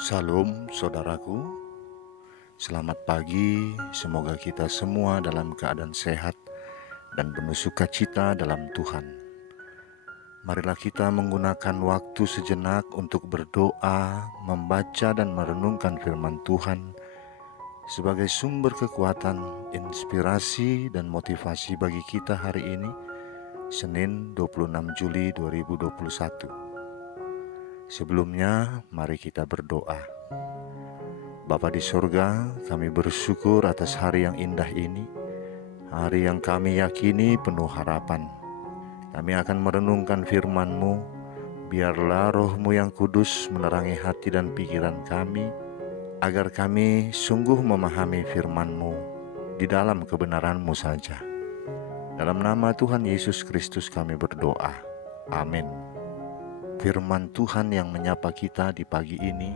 Salam saudaraku, selamat pagi. Semoga kita semua dalam keadaan sehat dan penuh sukacita dalam Tuhan. Marilah kita menggunakan waktu sejenak untuk berdoa, membaca dan merenungkan firman Tuhan sebagai sumber kekuatan, inspirasi dan motivasi bagi kita hari ini, Senin 26 Juli 2021. Sebelumnya, mari kita berdoa. Bapa di surga, kami bersyukur atas hari yang indah ini, hari yang kami yakini penuh harapan. Kami akan merenungkan firman-Mu, biarlah Roh-Mu yang kudus menerangi hati dan pikiran kami, agar kami sungguh memahami firman-Mu di dalam kebenaran-Mu saja. Dalam nama Tuhan Yesus Kristus kami berdoa. Amin. Firman Tuhan yang menyapa kita di pagi ini,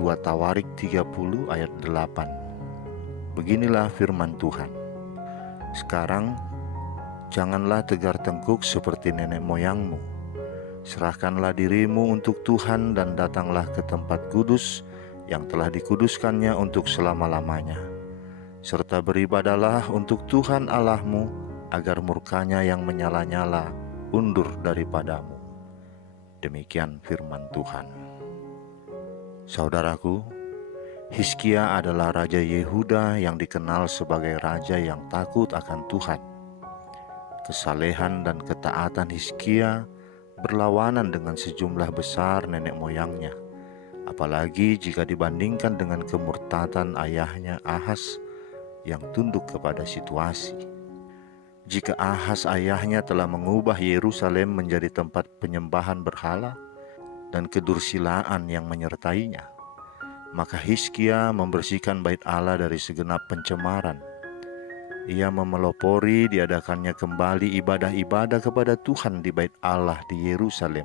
2 Tawarik 30 ayat 8. Beginilah firman Tuhan. Sekarang, janganlah tegar tengkuk seperti nenek moyangmu. Serahkanlah dirimu untuk Tuhan dan datanglah ke tempat kudus yang telah dikuduskannya untuk selama-lamanya. Serta beribadalah untuk Tuhan Allahmu, agar murkanya yang menyala-nyala undur daripadamu. Demikian firman Tuhan. Saudaraku, Hizkia adalah Raja Yehuda yang dikenal sebagai raja yang takut akan Tuhan. Kesalehan dan ketaatan Hizkia berlawanan dengan sejumlah besar nenek moyangnya, apalagi jika dibandingkan dengan kemurtatan ayahnya Ahaz yang tunduk kepada situasi. Jika Ahaz ayahnya telah mengubah Yerusalem menjadi tempat penyembahan berhala dan kedursilaan yang menyertainya, maka Hizkia membersihkan bait Allah dari segenap pencemaran. Ia memelopori diadakannya kembali ibadah-ibadah kepada Tuhan di bait Allah di Yerusalem.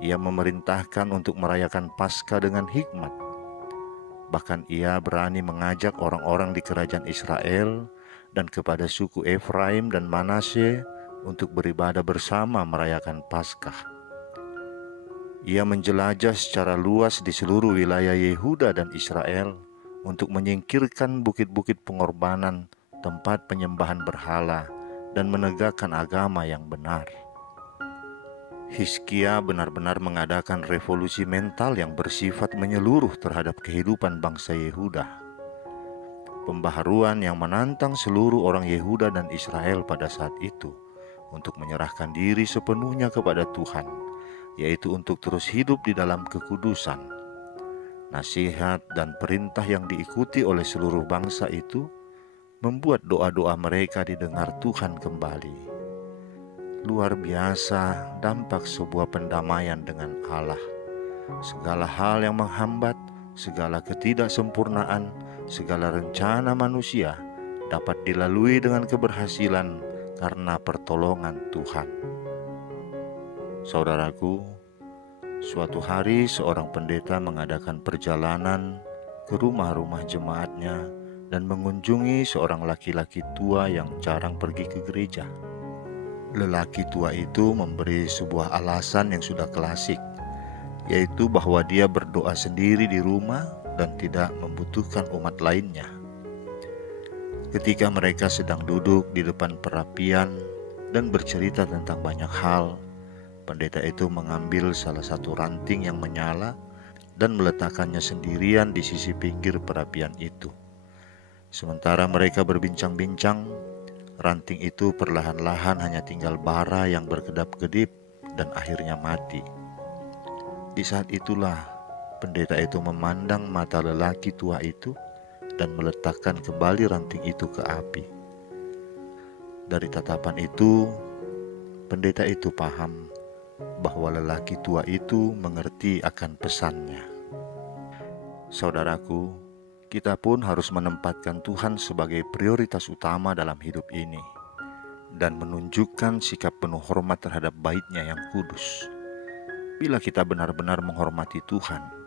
Ia memerintahkan untuk merayakan Paskah dengan hikmat. Bahkan ia berani mengajak orang-orang di kerajaan Israel dan kepada suku Efraim dan Manasye untuk beribadah bersama merayakan Paskah. Ia menjelajah secara luas di seluruh wilayah Yehuda dan Israel untuk menyingkirkan bukit-bukit pengorbanan, tempat penyembahan berhala, dan menegakkan agama yang benar. Hizkia benar-benar mengadakan revolusi mental yang bersifat menyeluruh terhadap kehidupan bangsa Yehuda. Pembaharuan yang menantang seluruh orang Yehuda dan Israel pada saat itu untuk menyerahkan diri sepenuhnya kepada Tuhan, yaitu untuk terus hidup di dalam kekudusan. Nasihat dan perintah yang diikuti oleh seluruh bangsa itu membuat doa-doa mereka didengar Tuhan kembali. Luar biasa dampak sebuah pendamaian dengan Allah. Segala hal yang menghambat, segala ketidaksempurnaan, segala rencana manusia dapat dilalui dengan keberhasilan karena pertolongan Tuhan. Saudaraku, suatu hari seorang pendeta mengadakan perjalanan ke rumah-rumah jemaatnya dan mengunjungi seorang laki-laki tua yang jarang pergi ke gereja. Lelaki tua itu memberi sebuah alasan yang sudah klasik, yaitu bahwa dia berdoa sendiri di rumah dan tidak membutuhkan umat lainnya. Ketika mereka sedang duduk di depan perapian dan bercerita tentang banyak hal, pendeta itu mengambil salah satu ranting yang menyala dan meletakkannya sendirian di sisi pinggir perapian itu. Sementara mereka berbincang-bincang, ranting itu perlahan-lahan hanya tinggal bara yang berkedap-kedip dan akhirnya mati. Di saat itulah pendeta itu memandang mata lelaki tua itu dan meletakkan kembali ranting itu ke api. Dari tatapan itu, pendeta itu paham bahwa lelaki tua itu mengerti akan pesannya. Saudaraku, kita pun harus menempatkan Tuhan sebagai prioritas utama dalam hidup ini dan menunjukkan sikap penuh hormat terhadap bait-Nya yang kudus. Bila kita benar-benar menghormati Tuhan,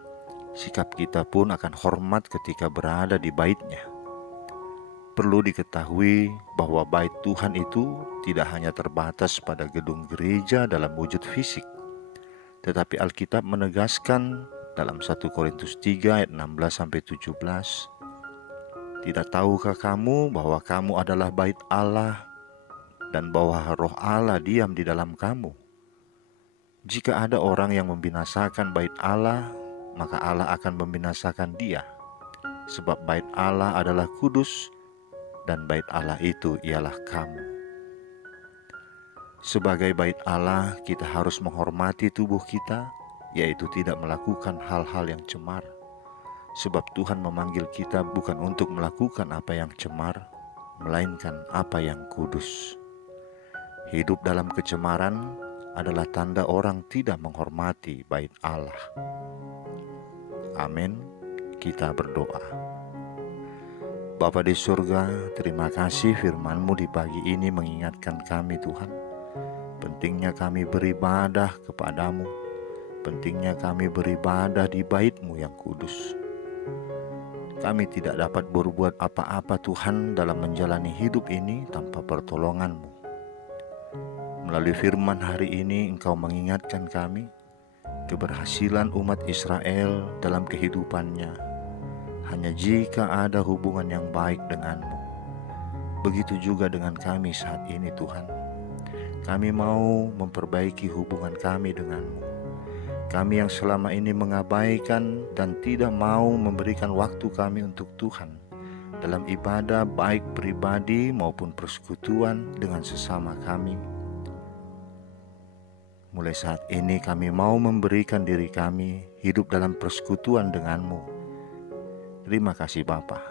sikap kita pun akan hormat ketika berada di bait-Nya. Perlu diketahui bahwa bait Tuhan itu tidak hanya terbatas pada gedung gereja dalam wujud fisik, tetapi Alkitab menegaskan dalam 1 Korintus 3 ayat 16-17. Tidak tahukah kamu bahwa kamu adalah bait Allah dan bahwa roh Allah diam di dalam kamu? Jika ada orang yang membinasakan bait Allah, maka Allah akan membinasakan dia. Sebab bait Allah adalah kudus dan bait Allah itu ialah kamu. Sebagai bait Allah, kita harus menghormati tubuh kita, yaitu tidak melakukan hal-hal yang cemar. Sebab Tuhan memanggil kita bukan untuk melakukan apa yang cemar, melainkan apa yang kudus. Hidup dalam kecemaran adalah tanda orang tidak menghormati bait Allah. Amin. Kita berdoa. Bapa di surga, terima kasih firman-Mu di pagi ini mengingatkan kami Tuhan. Pentingnya kami beribadah kepadamu, pentingnya kami beribadah di bait-Mu yang kudus. Kami tidak dapat berbuat apa-apa Tuhan dalam menjalani hidup ini tanpa pertolongan-Mu. Melalui firman hari ini Engkau mengingatkan kami, keberhasilan umat Israel dalam kehidupannya hanya jika ada hubungan yang baik denganmu. Begitu juga dengan kami saat ini Tuhan. Kami mau memperbaiki hubungan kami denganmu. Kami yang selama ini mengabaikan dan tidak mau memberikan waktu kami untuk Tuhan dalam ibadah baik pribadi maupun persekutuan dengan sesama kami. Mulai saat ini kami mau memberikan diri kami hidup dalam persekutuan denganmu. Terima kasih Bapa.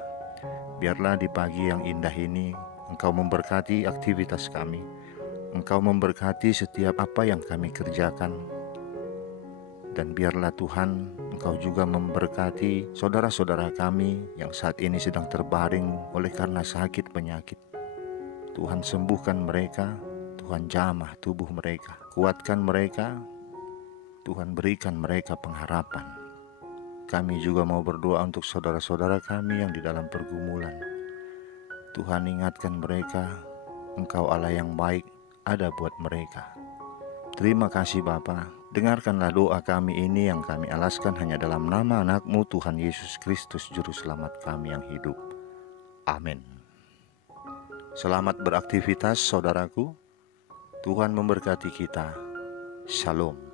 Biarlah di pagi yang indah ini Engkau memberkati aktivitas kami. Engkau memberkati setiap apa yang kami kerjakan. Dan biarlah Tuhan Engkau juga memberkati saudara-saudara kami yang saat ini sedang terbaring oleh karena sakit penyakit. Tuhan sembuhkan mereka, Tuhan jamah tubuh mereka, kuatkan mereka, Tuhan berikan mereka pengharapan. Kami juga mau berdoa untuk saudara-saudara kami yang di dalam pergumulan. Tuhan ingatkan mereka, Engkau Allah yang baik ada buat mereka. Terima kasih Bapa. Dengarkanlah doa kami ini yang kami alaskan hanya dalam nama anak-Mu Tuhan Yesus Kristus Juru Selamat kami yang hidup. Amin. Selamat beraktivitas saudaraku. Tuhan memberkati kita. Shalom.